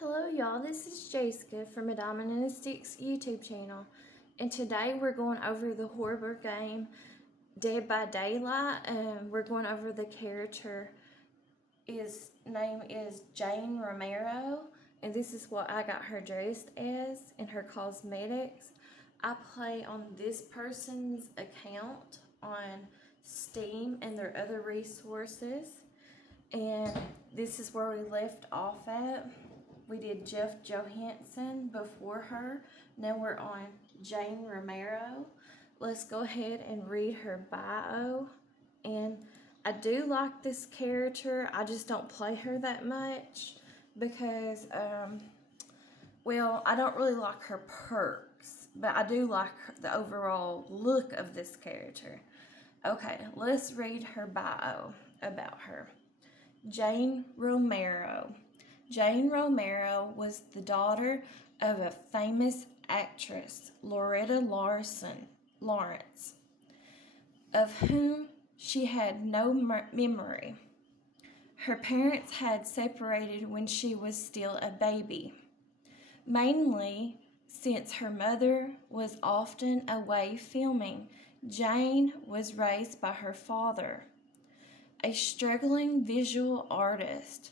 Hello y'all, this is Jessica from A Diamond and a Sticks YouTube channel, and today we're going over the horror game Dead by Daylight. We're going over the character. His name is Jane Romero, and this is what I got her dressed as in her cosmetics. I play on this person's account on Steam and their other resources, and this is where we left off at. We did Jeff Johansson before her. Now we're on Jane Romero. Let's go ahead and read her bio. And I do like this character. I just don't play her that much because, I don't really like her perks, but I do like the overall look of this character. Okay, let's read her bio about her. Jane Romero. Jane Romero was the daughter of a famous actress, Loretta Lawrence, of whom she had no memory. Her parents had separated when she was still a baby, mainly since her mother was often away filming. Jane was raised by her father, a struggling visual artist.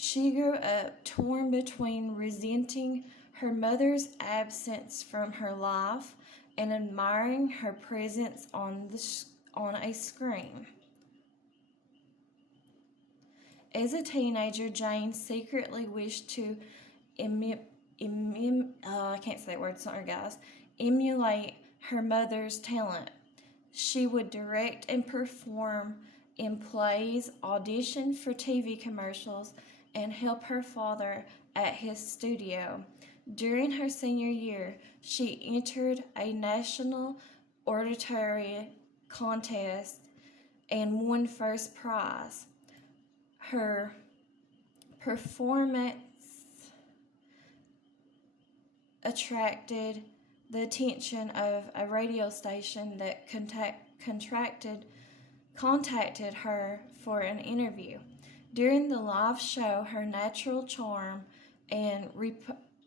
She grew up torn between resenting her mother's absence from her life and admiring her presence on a screen. As a teenager, Jane secretly wished to emulate her mother's talent. She would direct and perform in plays, audition for TV commercials, and help her father at his studio. During her senior year, she entered a national oratory contest and won first prize. Her performance attracted the attention of a radio station that contacted her for an interview. During the live show, her natural charm and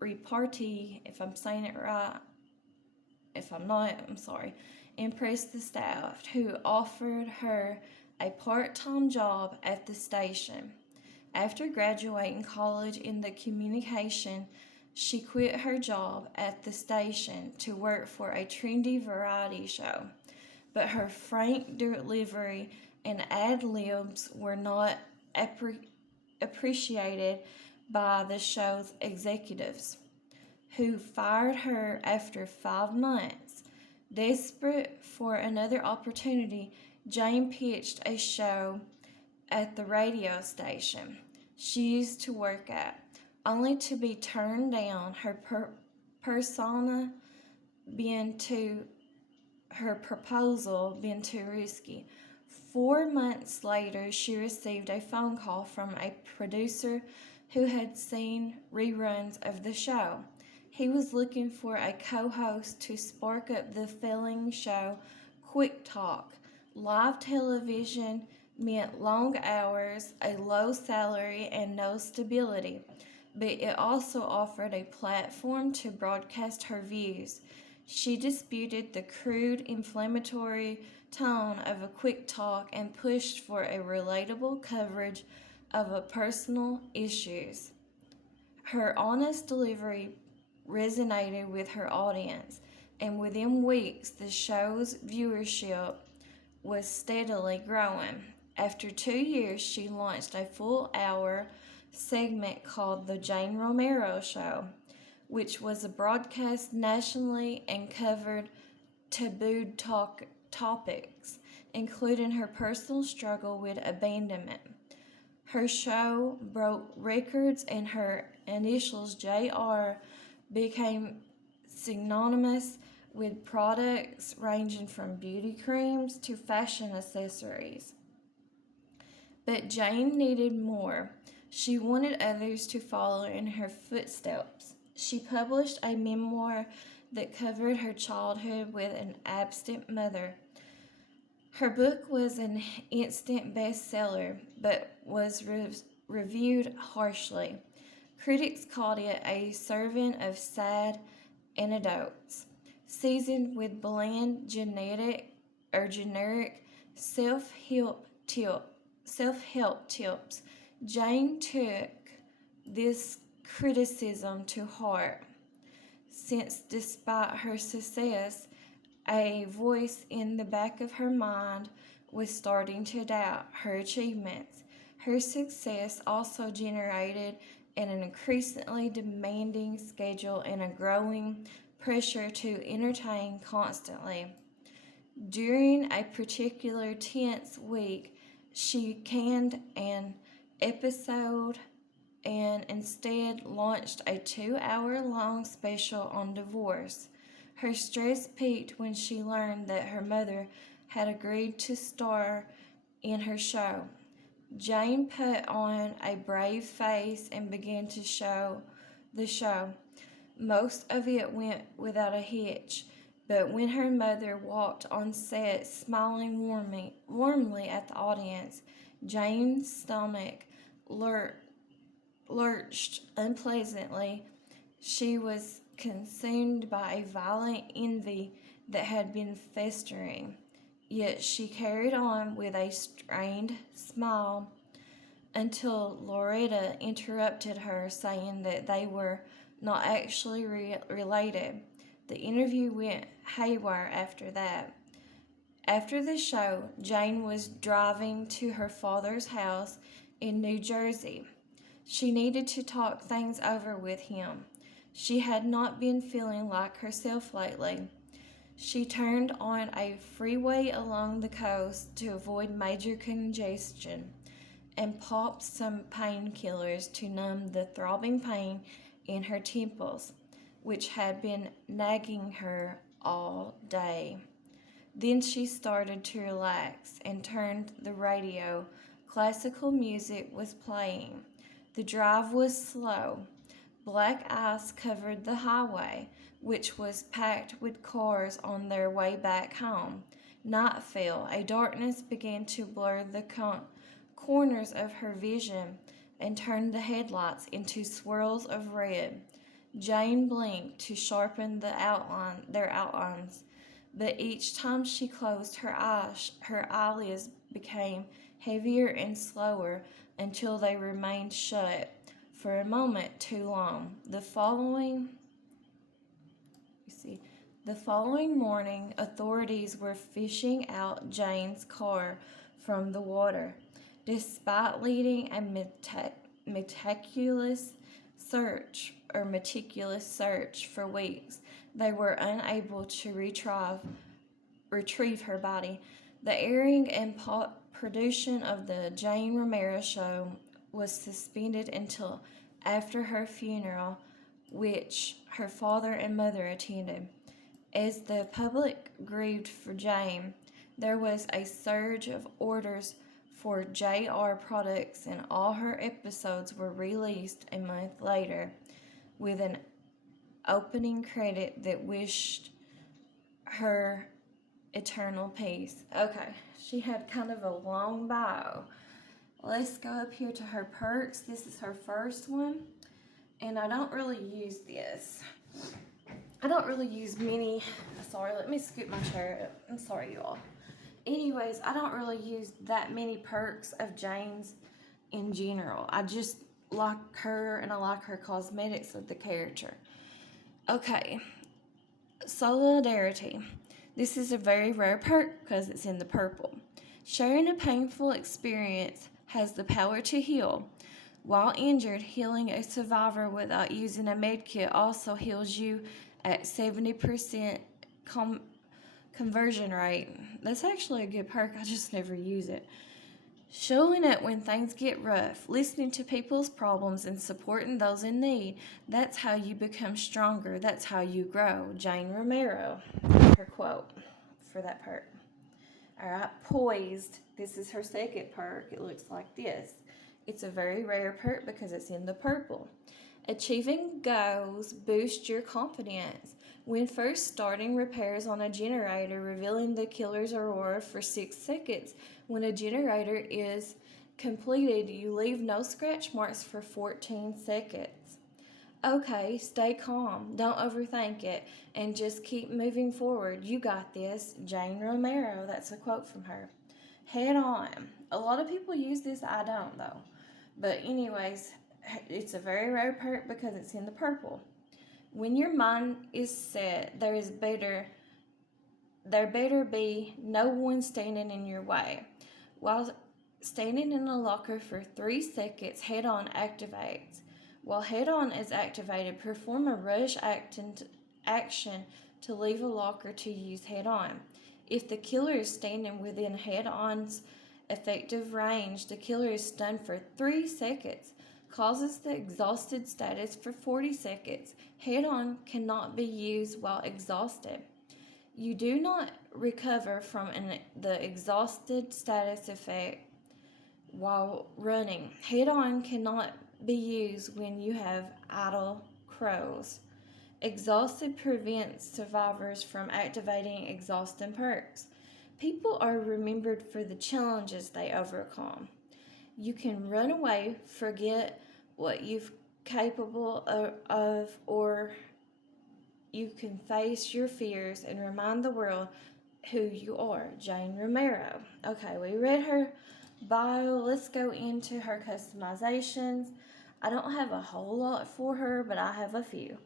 repartee, if I'm saying it right, if I'm not, I'm sorry, impressed the staff, who offered her a part-time job at the station. After graduating college in the communication, she quit her job at the station to work for a trendy variety show. But her frank delivery and ad-libs were not appreciated by the show's executives, who fired her after 5 months. Desperate for another opportunity, Jane pitched a show at the radio station she used to work at, only to be turned down, her proposal being too risky. 4 months later, she received a phone call from a producer who had seen reruns of the show. He was looking for a co-host to spark up the failing show Quick Talk. Live television meant long hours, a low salary, and no stability, but it also offered a platform to broadcast her views. She disputed the crude, inflammatory tone of a quick talk and pushed for a relatable coverage of personal issues. Her honest delivery resonated with her audience, and within weeks, the show's viewership was steadily growing. After 2 years, she launched a full-hour segment called The Jane Romero Show, which was broadcast nationally and covered taboo topics, including her personal struggle with abandonment. Her show broke records, and her initials JR became synonymous with products ranging from beauty creams to fashion accessories. But Jane needed more. She wanted others to follow in her footsteps. She published a memoir that covered her childhood with an absent mother. Her book was an instant bestseller, but was reviewed harshly. Critics called it a serving of sad anecdotes, seasoned with bland generic self-help tips. Jane took this criticism to heart, since despite her success, a voice in the back of her mind was starting to doubt her achievements. Her success also generated an increasingly demanding schedule and a growing pressure to entertain constantly. During a particular tense week, she canned an episode and instead launched a 2-hour long special on divorce. Her stress peaked when she learned that her mother had agreed to star in her show. Jane put on a brave face and began to show the show. Most of it went without a hitch, but when her mother walked on set smiling warmly at the audience, Jane's stomach lurched unpleasantly. She was consumed by a violent envy that had been festering. Yet she carried on with a strained smile until Loretta interrupted her, saying that they were not actually related. The interview went haywire after that. After the show, Jane was driving to her father's house in New Jersey. She needed to talk things over with him. She had not been feeling like herself lately. She turned on a freeway along the coast to avoid major congestion and popped some painkillers to numb the throbbing pain in her temples, which had been nagging her all day. Then she started to relax and turned the radio. Classical music was playing. The drive was slow. Black ice covered the highway, which was packed with cars on their way back home. Night fell. A darkness began to blur the corners of her vision and turned the headlights into swirls of red. Jane blinked to sharpen their outlines, but each time she closed her eyes, her eyelids became heavier and slower until they remained shut for a moment too long. The following morning, authorities were fishing out Jane's car from the water. Despite leading a meticulous search for weeks, they were unable to retrieve her body. The airing and production of the Jane Romero show was suspended until after her funeral, which her father and mother attended. As the public grieved for Jane, there was a surge of orders for JR products, and all her episodes were released a month later with an opening credit that wished her eternal peace. Okay, she had kind of a long bio. Let's go up here to her perks. This is her first one, and I don't really use this. I don't really use many. Sorry, let me scoot my chair up. I'm sorry, y'all. Anyways, I don't really use that many perks of Jane's in general. I just like her, and I like her cosmetics of the character. Okay, solidarity. This is a very rare perk because it's in the purple. Sharing a painful experience has the power to heal. While injured, healing a survivor without using a medkit also heals you at 70% conversion rate. That's actually a good perk. I just never use it. Showing up when things get rough, listening to people's problems and supporting those in need. That's how you become stronger. That's how you grow. Jane Romero, her quote for that perk. All right, poised. This is her second perk. It looks like this. It's a very rare perk because it's in the purple. Achieving goals boosts your confidence. When first starting repairs on a generator, revealing the killer's aurora for 6 seconds when a generator is completed, you leave no scratch marks for 14 seconds. Okay, stay calm, don't overthink it, and just keep moving forward. You got this. Jane Romero, that's a quote from her. Head on. A lot of people use this, I don't though. But anyways, it's a very rare perk because it's in the purple. When your mind is set, there better be no one standing in your way. While standing in a locker for 3 seconds, head on activates. While head on is activated, perform a rush action to leave a locker to use head on. If the killer is standing within head on's effective range, the killer is stunned for 3 seconds, causes the exhausted status for 40 seconds. Head on cannot be used while exhausted. You do not recover from the exhausted status effect while running. Head on cannot be used when you have idle crows. Exhausted prevents survivors from activating exhausting perks. People are remembered for the challenges they overcome. You can run away, forget what you're capable of, or you can face your fears and remind the world who you are. Jane Romero. Okay, we read her bio. Let's go into her customizations. I don't have a whole lot for her, but I have a few.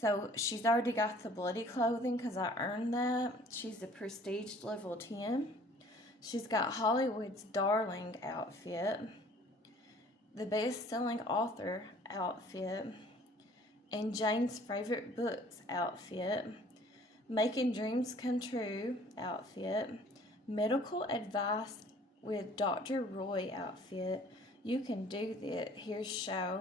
So she's already got the bloody clothing because I earned that. She's a prestige level 10. She's got Hollywood's darling outfit, the best-selling author outfit, and Jane's favorite books outfit, making dreams come true outfit, medical advice with Dr. Roy outfit, you can do that, here's show,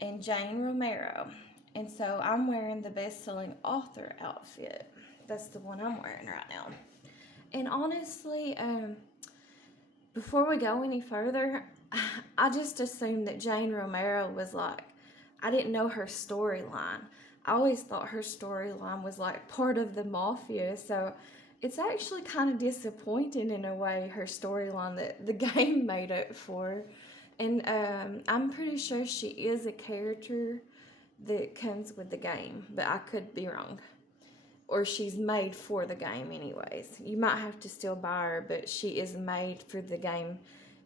and Jane Romero. And so I'm wearing the best-selling author outfit. That's the one I'm wearing right now. And honestly, before we go any further, I just assumed that Jane Romero was like, I didn't know her storyline. I always thought her storyline was like part of the mafia, so it's actually kind of disappointing in a way, her storyline that the game made up for. And I'm pretty sure she is a character that comes with the game, but I could be wrong. Or she's made for the game anyways. You might have to still buy her, but she is made for the game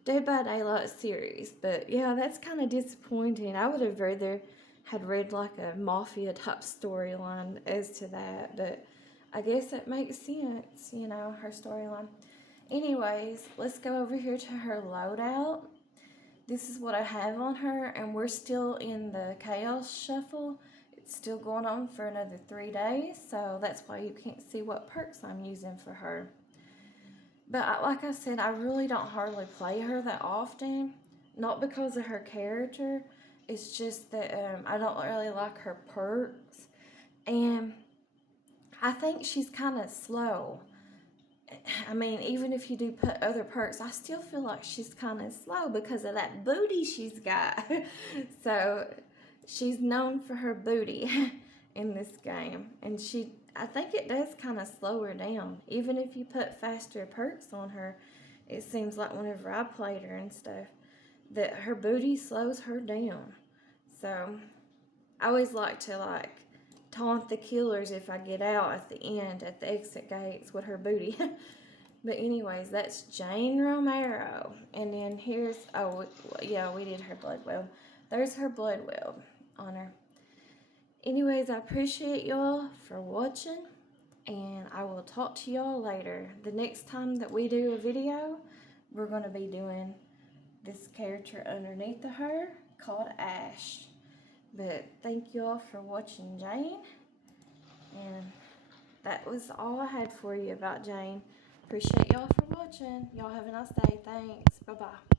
Dead by Daylight series. But yeah, that's kind of disappointing. I would have rather had read like a mafia type storyline as to that, but I guess it makes sense, you know, her storyline. Anyways, let's go over here to her loadout. This is what I have on her, and we're still in the Chaos Shuffle. It's still going on for another 3 days, so that's why you can't see what perks I'm using for her. But like I said, I really don't hardly play her that often, not because of her character. It's just that I don't really like her perks, and I think she's kind of slow. I mean, even if you do put other perks, I still feel like she's kind of slow because of that booty she's got. So she's known for her booty in this game, and I think it does kind of slow her down. Even if you put faster perks on her, it seems like whenever I played her and stuff, that her booty slows her down. So I always like to taunt the killers if I get out at the end, at the exit gates with her booty. But anyways, that's Jane Romero. And then here's, oh yeah, we did her blood web. There's her blood web on her. Anyways, I appreciate y'all for watching, and I will talk to y'all later. The next time that we do a video, we're going to be doing this character underneath of her called Ash. But thank you all for watching Jane, and that was all I had for you about Jane. Appreciate y'all for watching. Y'all have a nice day. Thanks. Bye-bye.